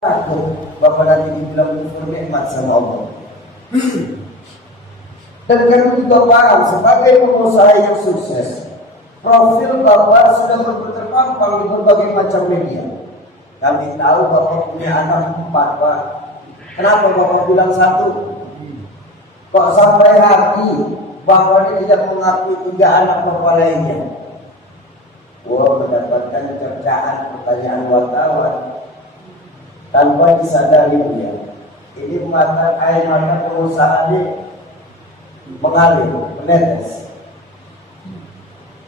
takut Bapak nanti dibilang kufur nikmat sama Allah. Dan kami juga paham sebagai pengusaha yang sukses, profil Bapak sudah terpampang di berbagai macam media. Kami tahu Bapak punya anak 4, Pak. Kenapa Bapak bilang 1? Kok sampai hati Bapak ini tidak mengakui 3 anak Bapak lainnya? Mendapatkan cercaan pertanyaan wartawan tanpa disadari dia. Ini air mata pengusaha ini mengalir, menetes.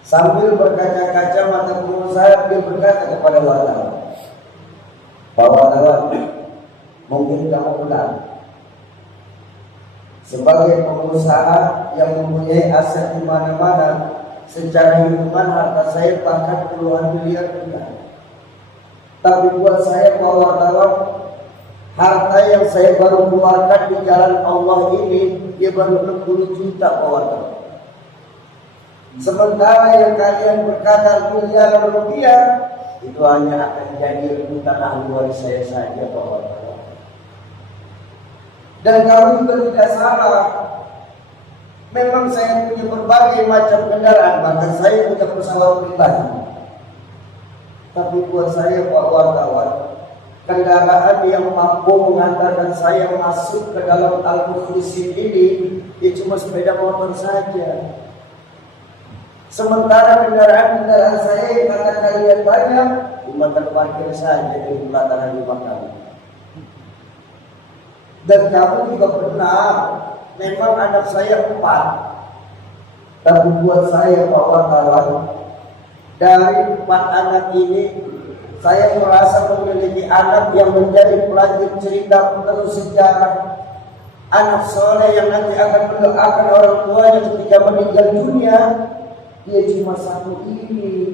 Sambil berkaca-kaca mata pengusaha, dia berkata kepada wartawan, "Pak wartawan, mungkin kamu benar. Sebagai pengusaha yang mempunyai aset di mana-mana, secara hitungan harta saya bahkan puluhan miliar rupiah. Tapi buat saya Pak wartawan, harta yang saya baru keluarkan di jalan Allah ini, dia baru 60 juta Pak wartawan. Sementara yang kalian berkata miliar rupiah, itu hanya akan jadi rebutan ahli waris saya saja Pak wartawan. Dan kamu juga tidak salah. Memang saya punya berbagai macam kendaraan, bahkan saya punya pesawat pribadi. Tapi buat saya Pak wartawan, kendaraan yang mampu mengantarkan saya masuk ke dalam Al-Mukhlisin ini, cuma sepeda motor saja. Sementara kendaraan saya yang akan kalian banyak, cuma terparkir saja di pelataran rumah kami. Dan kamu juga benar, memang anak saya 4. Tapi buat saya Pak wartawan, dari 4 anak ini, saya merasa memiliki anak yang menjadi pelanjut cerita penerus sejarah. Anak soleh yang nanti akan mendoakan orang tuanya ketika meninggal dunia. Dia cuma 1 ini.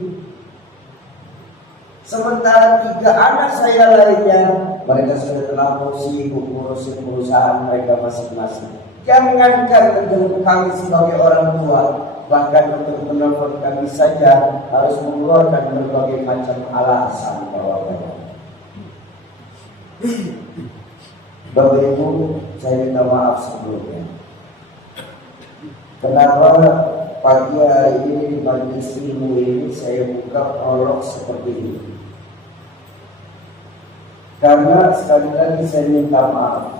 Sementara 3 anak saya lainnya, mereka sudah terlampau sibuk ngurusin perusahaan mereka masing-masing. Jangankan untuk kami sebagai orang tua, bahkan untuk menelpon kami saja harus mengeluarkan berbagai macam alasan bahwa Bapak Ibu, saya minta maaf sebelumnya. Kenapa pagi hari ini di majelis ilmu ini saya buka prolog seperti ini? Karena sekali lagi saya minta maaf.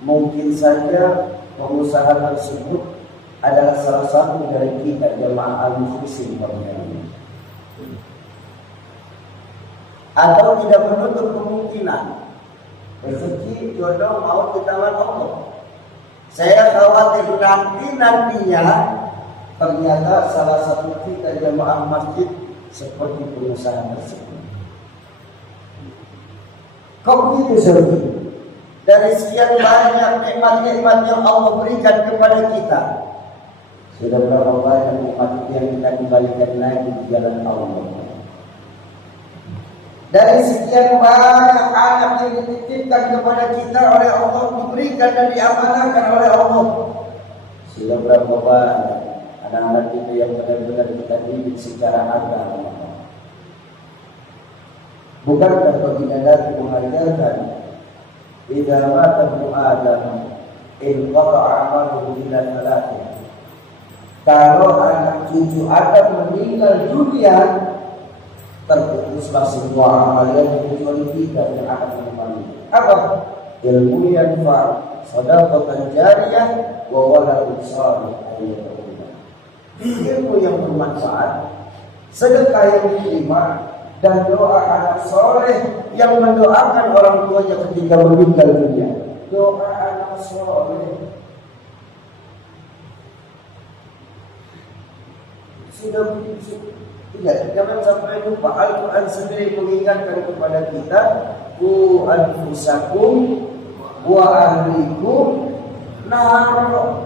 Mungkin saja pengusaha tersebut adalah salah satu dari kita jemaah Al-Mukhlisin ini. Atau tidak menutup kemungkinan rezeki jodoh maut di tangan Allah. Saya khawatir nantinya ternyata salah satu kita jemaah masjid seperti pengusaha tersebut. Kok begitu saudara? Dari sekian banyak nikmat-nikmat yang Allah berikan kepada kita, sudah berapa banyak nikmat yang kita kembalikan lagi di jalan Allah? Dari sekian banyak anak yang dititipkan kepada kita oleh Allah, diberikan dan diamanahkan oleh Allah, sudah berapa banyak anak-anak kita yang benar-benar kita didik secara agama? Bukankah baginda Nabi mengajarkan, "Idza mata ibnu Adam, inqata'a 'amaluhu illa 3." Kalau anak cucu Adam meninggal dunia, terputuslah semua amalnya kecuali 3 yang akan kembali. Apa? Ilmu yang manfaat, shadaqatan jariyah, wa waladun shalih. Ilmu yang bermanfaat, sedekah yang diterima, dan doa anak soleh yang mendoakan orang tuanya ketika meninggal dunia. Doa anak soleh sudah begitu. Tidak, jangan sampai lupa. Al-Quran sendiri mengingatkan kepada kita, "Qu anfusakum wa ahlikum nar."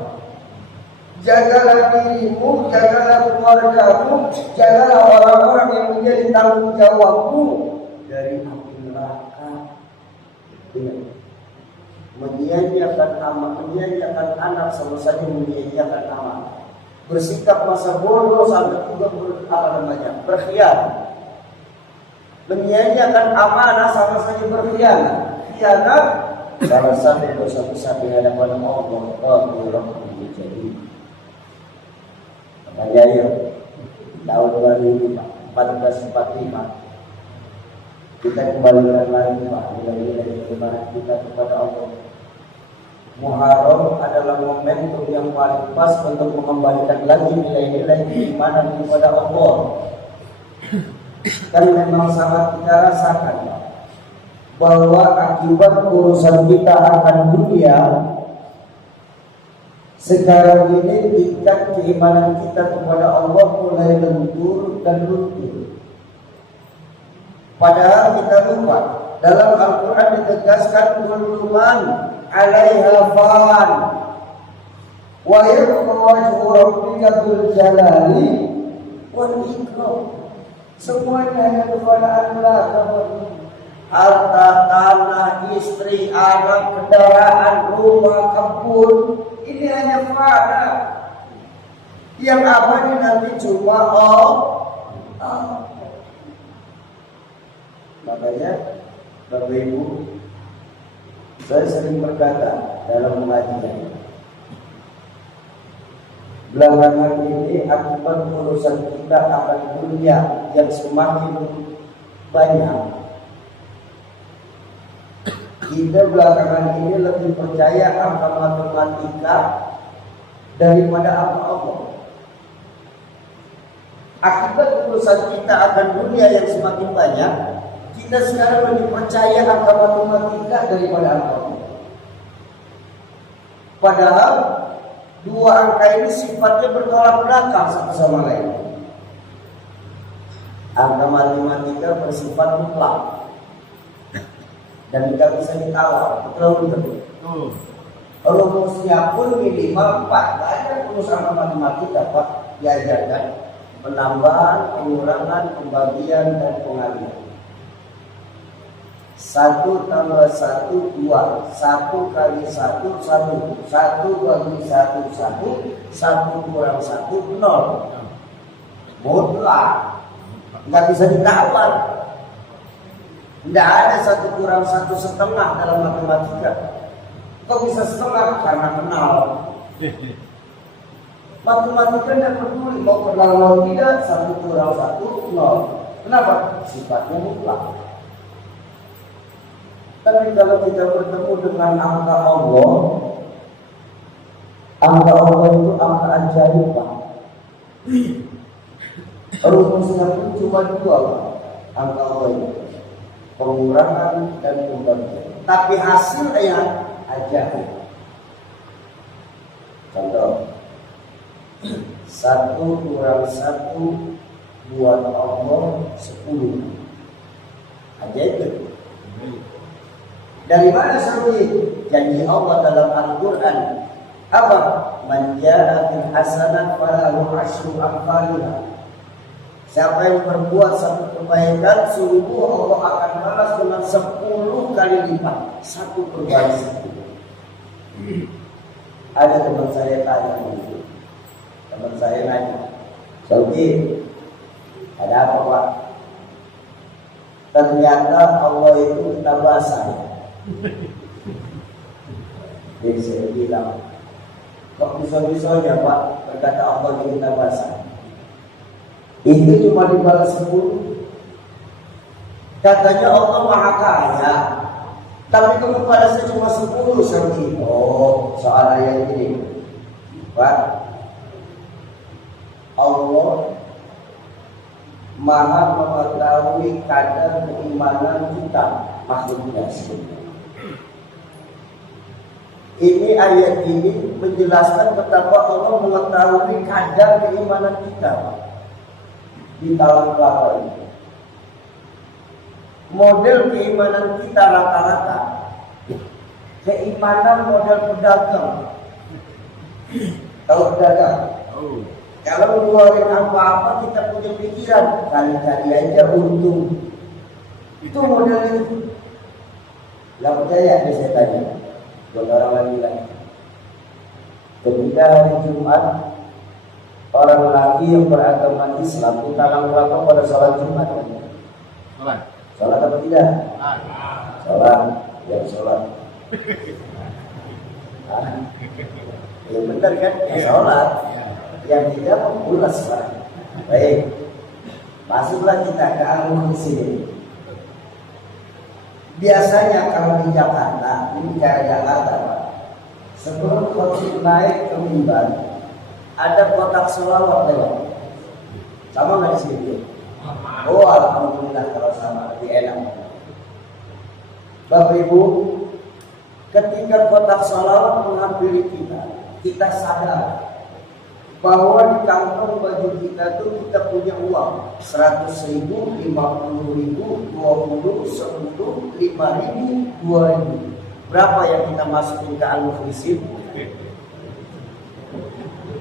Jagalah dirimu, jagalah keluargamu, jagalah orang-orang yang menjadi tanggung jawabmu dari api neraka. Menyia-nyiakan anak sama saja menyia-nyiakan anak. Bersikap masa bodoh sampai juga berkhianat. Menyia-nyiakan amanah sama saja berkhianat. Khianat salah satu dosa besar di hadapan Allah. Jadi makanya ya tahun 1445 kita kembalikan lagi Pak nilai-nilai beriman kita kepada Allah. Muharram adalah momentum yang paling pas untuk mengembalikan lagi nilai-nilai keimanan kepada Allah. Kan memang sangat kita rasakan bahwa akibat urusan kita akan dunia sekarang ini tingkat keimanan kita kepada Allah mulai lentur dan luntur. Padahal kita lupa dalam Al-Quran ditegaskan kullu man 'alaiha fan wa yabqa wajhu rabbika dzul jalali wal ikram. Semuanya hanya kepada Allah. Harta, tanah, istri, anak, kendaraan, rumah, kebun, ini hanya fana. Yang abadi nanti cuma Allah. Makanya Bapak Ibu, saya sering berkata dalam pengajian, belakangan ini akibat urusan kita akan dunia yang semakin banyak. Kita belakangan ini lebih percaya angka matematika daripada angka Allah. Akibat urusan kita akan dunia yang semakin banyak, kita sekarang lebih percaya angka matematika daripada angka Allah. Padahal dua angka ini sifatnya bertolak belakang satu sama lain. Angka matematika bersifat mutlak dan tidak bisa ditawar, betul. Rumusnya pun minimal 4. Banyak rumus angka matematika Pak diajarkan: penambahan, pengurangan, pembagian, dan pengalihan. 1 tambah 1 2, 1 kali 1 1, 1 bagi 1 1, 1 kurang 1 0. Mutlak, nggak bisa ditawar. Tidak ada 1 kurang 1 setengah dalam matematika. Kok bisa setengah? Karena kenal. Matematika tidak peduli mau kenal atau tidak. 1 kurang 1 0. Kenapa? Sifatnya mutlak. Tapi kalau kita bertemu dengan angka Allah itu angka ajaib Pak. Rumusnya pun cuma 2 angka Allah itu, pengurangan dan pembagian. Tapi hasilnya ajaib. Contoh, 1 kurang 1 buat Allah 10. Ajaib itu. Dari mana sumber janji Allah dalam Al-Quran? Apa? Man jaa bil hasanat falahu asyru amsalihha. Siapa yang berbuat satu kebaikan, sungguh Allah akan balas dengan 10 kali lipat. 1 per kali 10. Ada teman saya tanya begitu. Teman saya nanya, Sauki, ada apa Pak? Ternyata Allah itu kita bahasa. Jadi saya bilang, kok bisa-bisanya Pak berkata Allah di kita bahasa? Itu cuma dibalas 10. Katanya Allah Maha Kaya, tapi kamu balasnya cuma 10 saja. Oh, soal ayat ini Pak, Allah Maha mengetahui kadar keimanan kita makhluknya sendiri. Ini ayat ini menjelaskan betapa Allah mengetahui kadar keimanan kita di tahun kelapa ini. Model keimanan kita rata-rata keimanan model pedagang. Tahu pedagang? Kalau mengeluarkan apa-apa kita punya pikiran kali-kali aja untung. Itu model itu. Gak percaya nih saya tanya. Buat orang lagi. Ketika hari Jumat, orang lagi yang beragama Islam di talang belakang pada sholat Jumat. Sholat apa tidak? Sholat, yang sholat. Ya benar kan? Ya sholat. Yang tidak membulas sholat. Baik, masuklah kita ke al-muhsin. Biasanya kalau di Jakarta, ini cara Jakarta, Pak. Sebelum khotib naik ke mimbar, ada kotak selawat lewat. Sama nggak di sini? Oh, alhamdulillah kalau sama, lebih enak. Bapak Ibu, ketika kotak selawat menghampiri kita, kita sadar bahwa di kantong baju kita tuh kita punya uang 100.000, 50.000, 20, 10, 5.000, 2.000. Berapa yang kita masukin ke al-mukhlisin?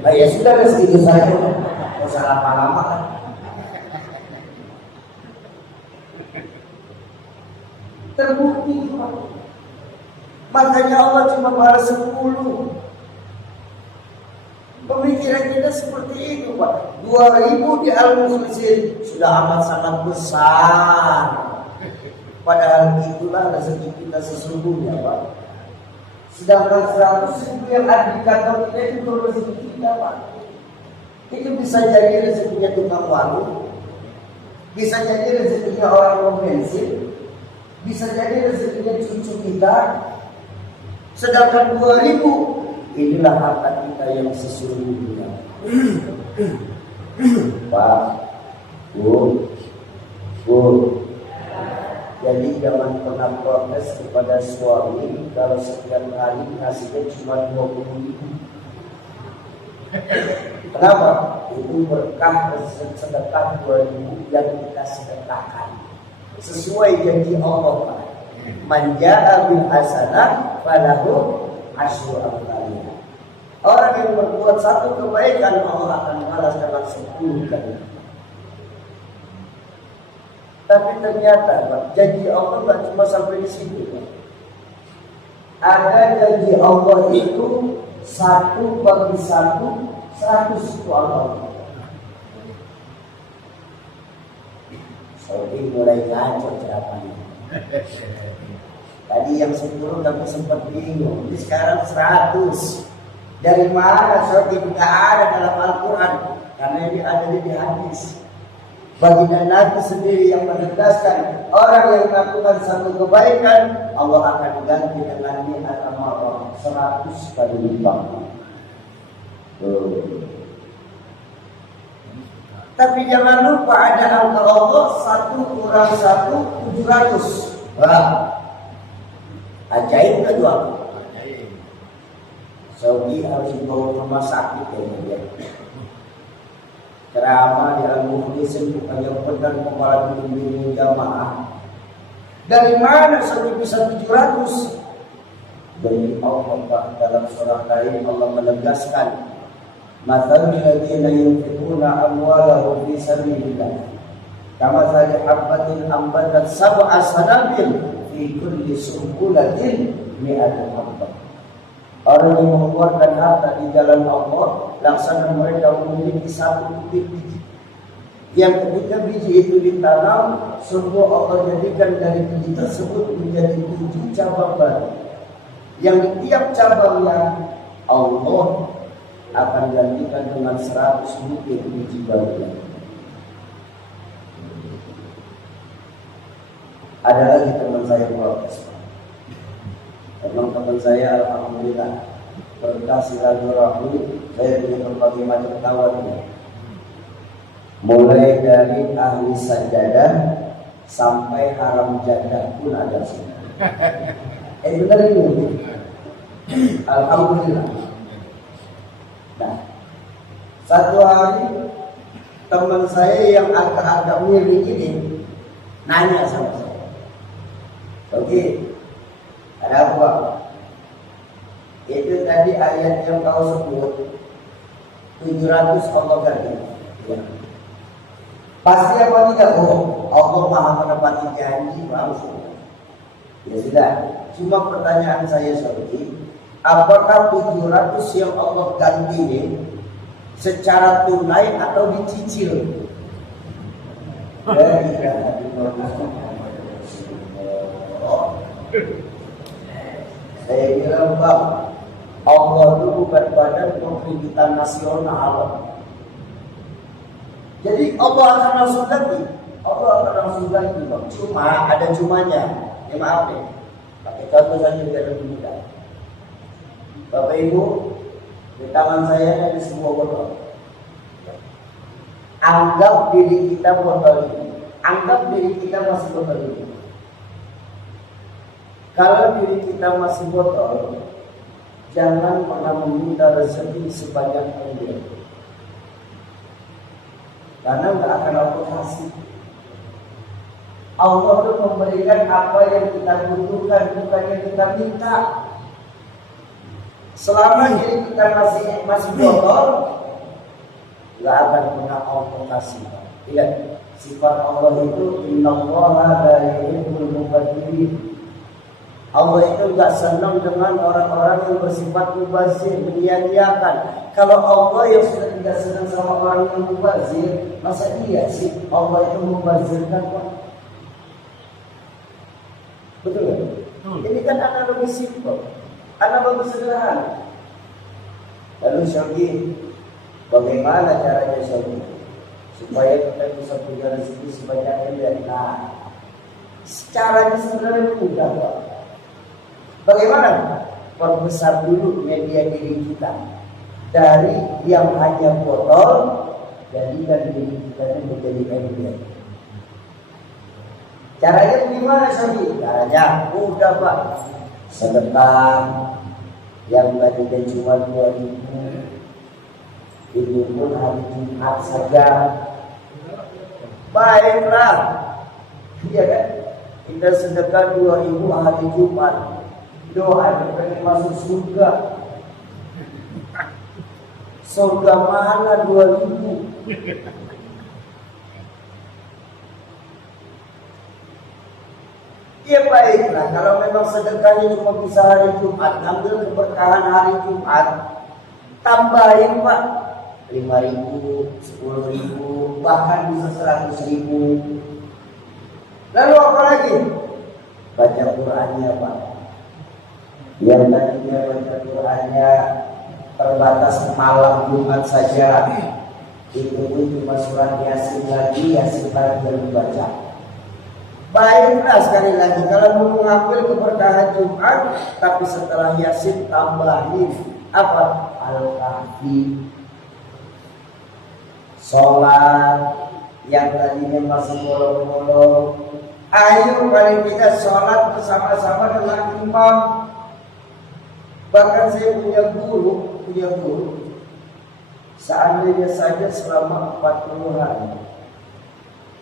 Nah, ya sudah segitu saja. Nggak usah lama-lama kan. Terbukti, Pak. Makanya Allah cuma balas 10. Pemikiran kita seperti itu, Pak. 2.000 di al-mukhlisin sudah amat sangat besar. Padahal itulah rezeki kita sesungguhnya, Pak. Sedangkan 100.000 yang ada di kantong kita itu rezeki kita, Pak. Itu bisa jadi rezekinya tukang warung, bisa jadi rezekinya orang pom bensin, bisa jadi rezekinya cucu kita. Sedangkan 2.000 inilah harta kita yang sesungguhnya. Pak, Bu. Jadi jangan pernah protes kepada suami kalau sekian hari ngasihnya cuma 20.000. Kenapa? Itu berkah sedekah 2.000 yang kita sedekahkan. Sesuai janji Allah, Pak. Man jaa bil hasanah falahu asyru amsalihha. Orang yang berbuat satu kebaikan, Allah akan membalas dengan 10 kali. Tapi ternyata, Pak, janji Allah tidak cuma sampai di situ, Pak. Ada janji Allah itu 1 bagi 1, 100 itu Allah. Saudi mulai ngaco jawabannya. Tadi yang 10 kami sempat bingung, ini sekarang 100. Dari mana Saudi? Tidak ada dalam Al-Quran, karena ini ada di hadis. Baginda Nabi sendiri yang menegaskan, orang yang melakukan satu kebaikan, Allah akan ganti dengan niat amal 100 kali lipat. Tapi jangan lupa ada angka Allah 1 kurang 1, 700. Wah, ajaib kan doang. Saudi harus dibawa ke rumah sakit ya. Ceramah di al-mukhlisin bukannya benar kepala pembimbing jamaah. Dari mana Saudi bisa 700? Dari Allah dalam surah lain Allah menegaskan, "Matsalul ladzina yunfiquna amwalahum fi sabilillah kamathali habbatin ambatat sab'a sanabil fi kulli sunbulatin mi'atu habbah." Orang yang mengeluarkan harta di jalan Allah, laksana mereka memiliki 1 bibit biji. Yang ketika biji itu ditanam, sungguh Allah jadikan dari biji tersebut menjadi 7 cabang baru. Yang di tiap cabangnya Allah akan gantikan dengan 100 bukit biji baru. Ada lagi teman saya protes. Teman-teman saya alhamdulillah berkah silaturahmi, saya punya berbagai macam kawan. Mulai dari ahli sajadah sampai haram jadah pun ada sih. Benar ini. Alhamdulillah. Nah, satu hari teman saya yang agak-agak miring ini nanya sama saya, "Oke, ada apa? Itu tadi ayat yang kau sebut 700 Allah ganti. Ya. Pasti apa tidak? Oh, Allah maha menepati janji, langsung. Ya sudah. Cuma pertanyaan saya seperti, apakah 700 yang Allah ganti ini secara tunai atau dicicil? Saya bilang, Bang, Allah itu bukan badan pemerintahan nasional. Jadi Allah akan langsung ganti. Allah akan langsung ganti, Bang. Cuma ada cumanya. Ya maaf nih. Pakai contoh saja biar lebih mudah. Bapak Ibu, di tangan saya ada sebuah botol. Anggap diri kita botol ini. Anggap diri kita masih botol ini. Kalau diri kita masih botol, jangan pernah meminta rezeki sebanyak ini. Karena nggak akan Allah kasih. Allah itu memberikan apa yang kita butuhkan, bukan yang kita minta. Selama diri kita masih botol, nggak akan pernah Allah kasih. Lihat, sifat Allah itu innallaha la yuhibbul mubadzirin. Allah itu nggak senang dengan orang-orang yang bersifat mubazir, menyia-nyiakan. Kalau Allah yang sudah tidak senang sama orang yang mubazir, masa iya sih Allah itu mubazirkan, Pak? Betul kan? Ini kan analogi simpel, analogi sederhana. Lalu Syogi, bagaimana caranya Syogi supaya kita bisa punya rezeki sebanyak ini? Nah, caranya sebenarnya mudah, Pak. Bagaimana? Perbesar dulu media diri kita dari yang hanya botol, jadikan diri kita menjadi ember. Caranya bagaimana Syafi? Caranya mudah, Pak. Sedekah yang tadinya cuma 2.000, itu pun hari Jumat saja. Baiklah, iya kan? Kita sedekah 2.000 hari Jumat. Doa pengen masuk surga. Surga mana 2.000? Ya baiklah, kalau memang sedekahnya cuma bisa hari Jumat, ambil keberkahan hari Jumat, tambahin, Pak, 5.000, 10.000, bahkan bisa 100.000. Lalu apa lagi? Baca Qur'annya, Pak. Yang tadinya baca Qur'annya terbatas malam Jumat saja, itu pun cuma surat Yasin lagi yang dibaca. Baiklah, sekali lagi, kalau mau mengambil keberkahan Jumat, tapi setelah Yasin tambahin apa? Al-Kahfi. Sholat yang tadinya masih bolong-bolong, ayo paling tidak sholat bersama-sama dengan imam. Bahkan saya punya guru, seandainya saja selama 40 hari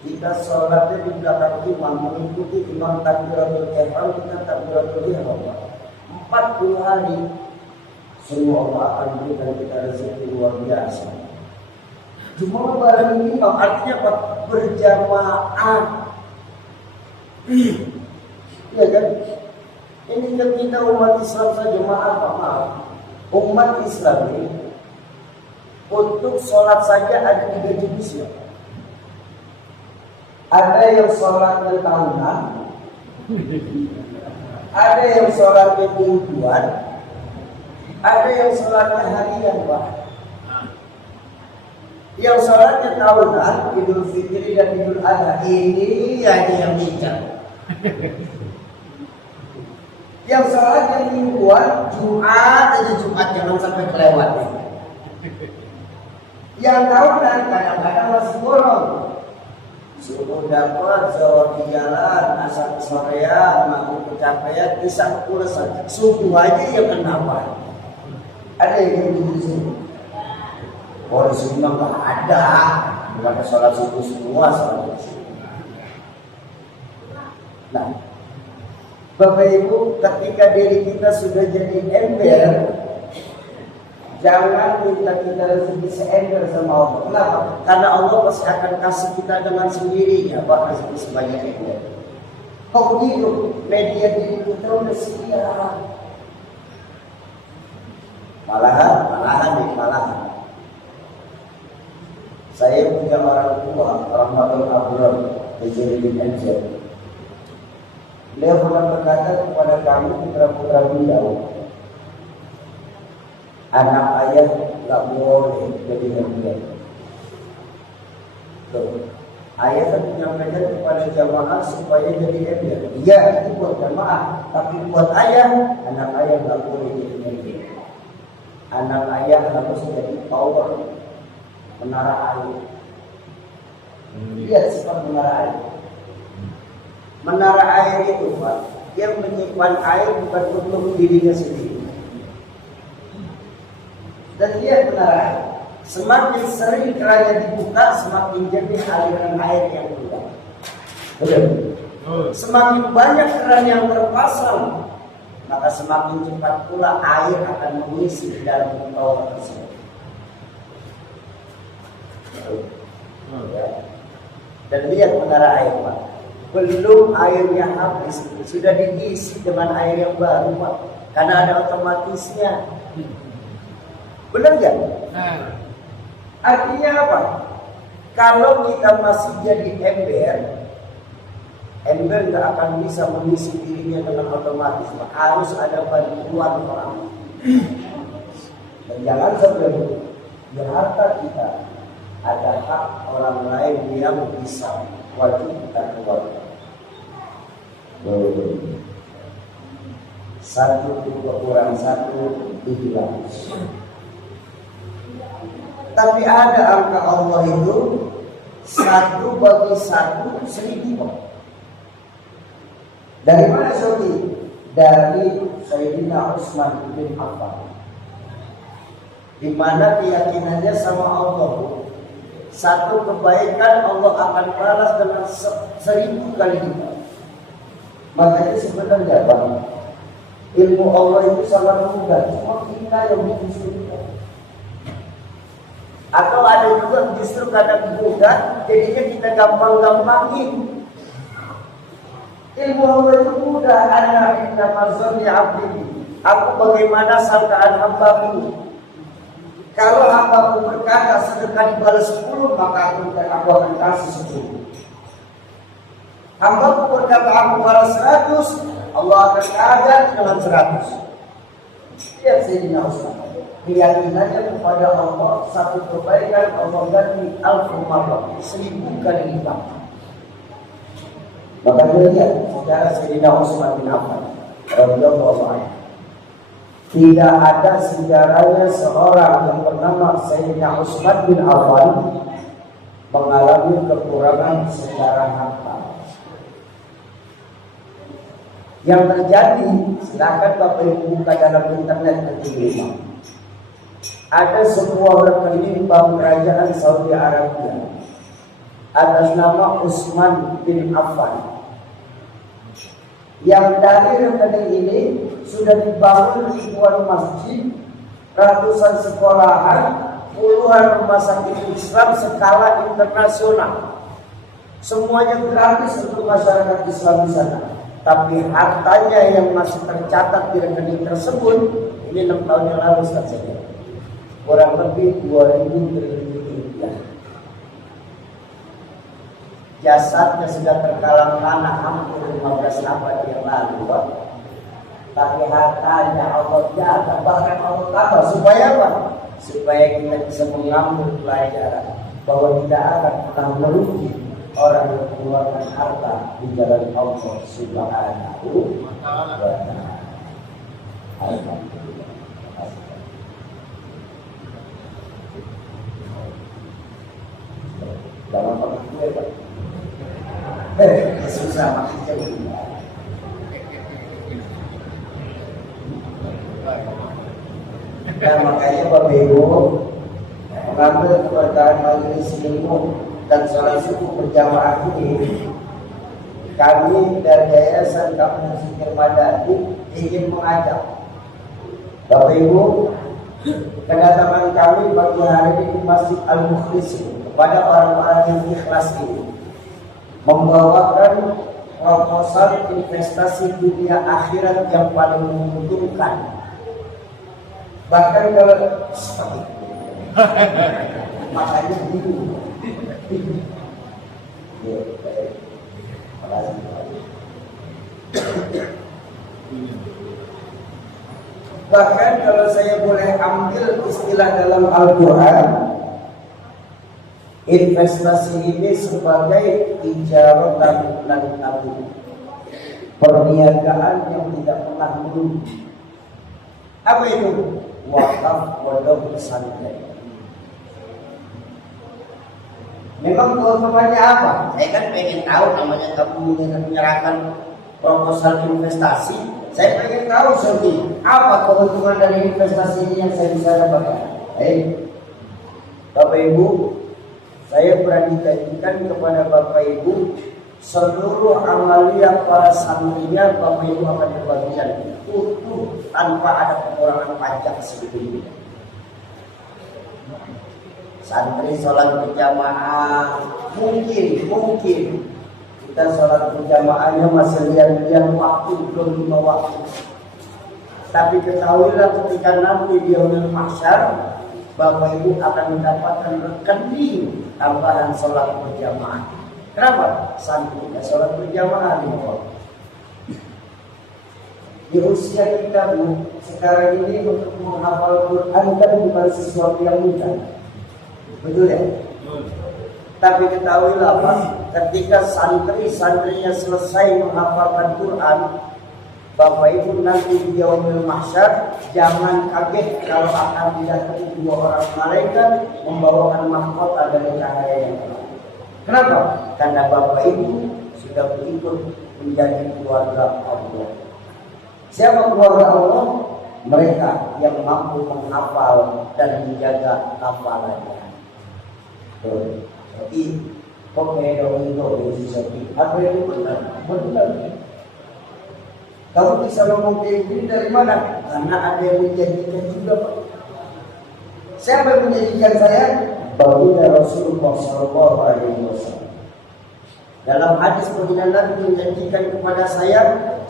kita sholatnya di belakang imam, mengikuti imam takbiratul ihram, kita takbiratul ihram 40 hari, semua Allah akan berikan kita rezeki luar biasa. Cuma bareng imam artinya apa? Berjamaah. Iya kan? Ini yang kita umat Islam saja, maaf. Umat Islam ini untuk sholat saja ada 3 jenis ya. Ada yang sholatnya tahunan, ada yang sholatnya mingguan, ada yang sholatnya harian, Pak. Yang sholatnya tahunan, Idul Fitri dan Idul Adha, ini aja yang bincang. Yang sholatnya mingguan, Jumat aja, Jumat jangan sampai kelewat. Yang tahunan kadang-kadang masih bolong. Subuh dapat, zawal di jalan, asal kesorean, maku kecapean, bisa kekuresan. Subuh aja ya kenapa? Ada yang begitu. Oh di sini nggak ada, bukan sholat subuh semua sholat. Nah, Bapak Ibu, ketika diri kita sudah jadi ember, jangan minta kita rezeki seember sama Allah. Kenapa? Karena Allah pasti akan kasih kita dengan sendirinya, Pak, rezeki sebanyak ember. Kok begitu? Media diri kita udah siap. Malahan. Saya punya orang tua, orang Batak Abdul, di NZ. Beliau pernah berkata kepada kami putra-putra beliau, anak ayah nggak boleh jadi ember. Ayah kan menyampaikan kepada jamaah supaya jadi ember. Iya, itu buat jamaah, tapi buat ayah, anak ayah nggak boleh jadi ember. Anak ayah harus jadi power, menara air. Lihat sifat menara air. Menara air itu, Pak, yang menyimpan air bukan untuk dirinya sendiri. Dan lihat menara air. Semakin sering kerannya dibuka, semakin jernih aliran air yang keluar. Betul. Semakin banyak keran yang terpasang, maka semakin cepat pula air akan mengisi di dalam bawah tersebut. Ya. Dan lihat menara air, Pak. Belum airnya habis, sudah diisi dengan air yang baru, Pak. Karena ada otomatisnya. Benar nggak? Artinya apa? Kalau kita masih jadi ember nggak akan bisa mengisi dirinya dengan otomatis. Harus ada bantuan orang. Dan jangan sampai di harta kita ada hak orang lain yang bisa wajib kita keluarkan. Satu kurang satu dihilang. Tapi ada angka Allah itu 1 bagi 1 1000. Dari mana Saudi? Dari Sayyidina Utsman bin Affan. Di mana keyakinannya sama Allah, satu kebaikan Allah akan balas dengan 1000 kali lipat. Makanya sebenarnya Bang, ilmu Allah itu sangat mudah, cuma kita yang bikin sulit. Atau ada juga justru kadang mudah, jadinya kita gampang-gampangin. Ilmu Allah itu mudah. Ana inna mazalli abdi. Aku bagaimana sangkaan hambaku. Kalau hambaku berkata sedekah dibalas 10, maka aku akan kasih 10. Hambaku berkata aku balas 100, Allah akan azab dengan 100. Lihat Sayyidina Utsman. Keyakinannya kepada Allah, satu kebaikan Allah ganti 1000 marrah, 1000 kali lipat. Maka dia lihat sejarah Sayyidina Utsman bin Affan radhiyallahu anhu. Tidak ada sejarahnya seorang yang bernama Sayyidina Utsman bin Affan mengalami kekurangan secara harta. Yang terjadi, silakan Bapak Ibu buka dalam internet nanti lima. Ada sebuah rekening bank kerajaan Saudi Arabia atas nama Utsman bin Affan. Yang dari rekening ini sudah dibangun ribuan masjid, ratusan sekolahan, puluhan rumah sakit Islam skala internasional. Semuanya gratis untuk masyarakat Islam di sana. Tapi hartanya yang masih tercatat di rekening tersebut, ini 6 tahun yang lalu saja, kurang lebih 2.000 triliun rupiah. Jasadnya sudah terkalang tanah hampir 15 abad yang lalu, Pak. Tapi hartanya Allah jaga, bahkan Allah tambah. Supaya apa? Supaya kita bisa mengambil pelajaran bahwa tidak akan pernah merugi orang yang mengeluarkan harta di jalan Allah Subhanahu wa ta'ala. Dalam pakai kue, Pak. Susah maksudnya. Dan makanya Bapak Ibu mengambil keberkahan majelis ilmu dan sholat subuh berjamaah ini, kami dari Yayasan Kampung Zikir Madani ingin mengajak Bapak Ibu kedatangan kami pagi hari ini di Masjid Al-Mukhlisin kepada orang-orang yang ikhlas ini membawakan proposal investasi dunia akhirat yang paling menguntungkan. Bahkan kalau seperti makanya dulu. Bahkan kalau saya boleh ambil istilah dalam Al-Quran, investasi ini sebagai ijaratan lan tabung, perniagaan yang tidak pernah merugi. Apa itu? Wakaf pondok pesantren. Memang keuntungannya apa? Saya kan pengen tahu, namanya kamu menyerahkan proposal investasi. Saya pengen tahu sendiri apa keuntungan dari investasi ini yang saya bisa dapatkan. Bapak Ibu, saya berani janjikan kepada Bapak Ibu, seluruh amalia para santrinya Bapak Ibu akan berbagian utuh tanpa ada pengurangan pajak sedikit. Santri sholat berjamaah mungkin kita sholat berjamaahnya masih lihat waktu, belum 5 waktu. Tapi ketahuilah ketika nanti di yaumul mahsyar, Bapak Ibu akan mendapatkan rekening tambahan sholat berjamaah. Kenapa? Santri kita sholat berjamaah di bawah. Di usia kita Bu, sekarang ini untuk menghafal Quran kan bukan sesuatu yang mudah. Betul ya? Tapi ketahuilah Pak, ketika santri-santrinya selesai menghafalkan Quran, Bapak Ibu nanti di yaumul mahsyar jangan kaget kalau akan didatangi 2 orang malaikat membawakan mahkota dari cahaya yang terang. Kenapa? Karena Bapak Ibu sudah berikut menjadi keluarga Allah. Siapa keluarga Allah? Mereka yang mampu menghafal dan menjaga hafalannya. Jadi kok kayak dong itu seperti apa itu benar? Kamu bisa ngomong kayak gini dari mana? Karena ada yang menjanjikan juga Pak. Siapa yang menjanjikan saya? Baginda Rasulullah SAW. Dalam hadis baginda Nabi menjanjikan kepada saya,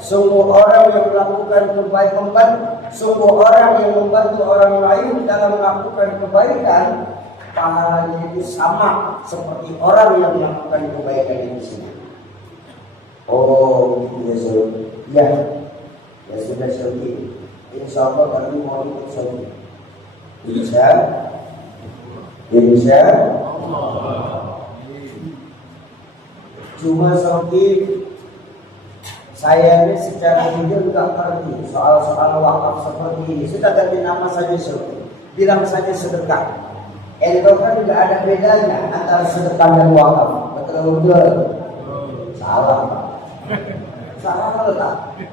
sungguh orang yang melakukan kebaikan, sungguh orang yang membantu orang lain dalam melakukan kebaikan, pahalanya itu sama seperti orang yang melakukan kebaikan itu sendiri. Oh, ya sudah. Ya sudah Syauki. Insya Allah kami mau ikut Syauki. Bisa. Cuma Syauki, saya ini secara jujur nggak ngerti soal-soal wakaf seperti ini. Sudah ganti nama saja Syauki. Bilang saja sedekah. Itu kan tidak ada bedanya antara sedekah dan wakaf. Betul-betul. Salah Pak.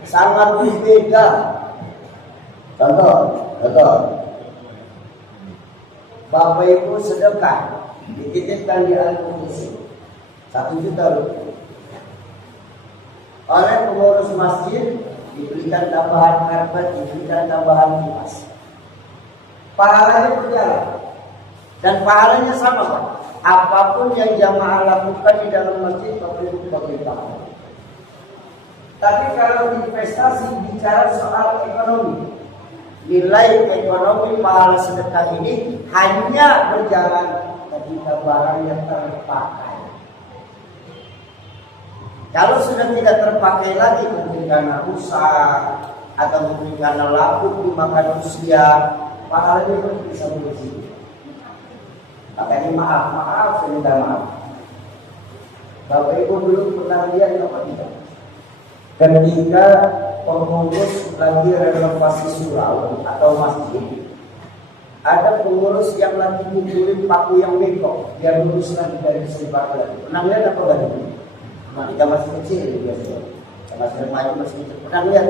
Sangat berbeda. Contoh, Bapak Ibu sedekah dititipkan di Al-Qudsi 1 juta rupiah. Oleh pengurus masjid diberikan tambahan karpet, diberikan tambahan kipas. Pahalanya berjalan dan pahalanya sama Pak. Apapun yang jamaah lakukan di dalam masjid Bapak Ibu bagi pahala. Tapi kalau investasi bicara soal ekonomi, nilai ekonomi pahala sedekah ini hanya berjalan ketika barangnya terpakai. Kalau sudah tidak terpakai lagi, mungkin karena rusak atau mungkin karena lapuk dimakan usia, pahalanya pun bisa bersih. Makanya maaf, saya minta maaf. Bapak Ibu belum pernah lihat apa tidak? Ketika pengurus lagi renovasi surau atau masjid, ada pengurus yang lagi munculin paku yang bengkok biar lurus lagi dari sebar lagi. Pernah lihat apa enggak? Kita masih kecil biasanya, masih remaja masih kecil. Pernah lihat?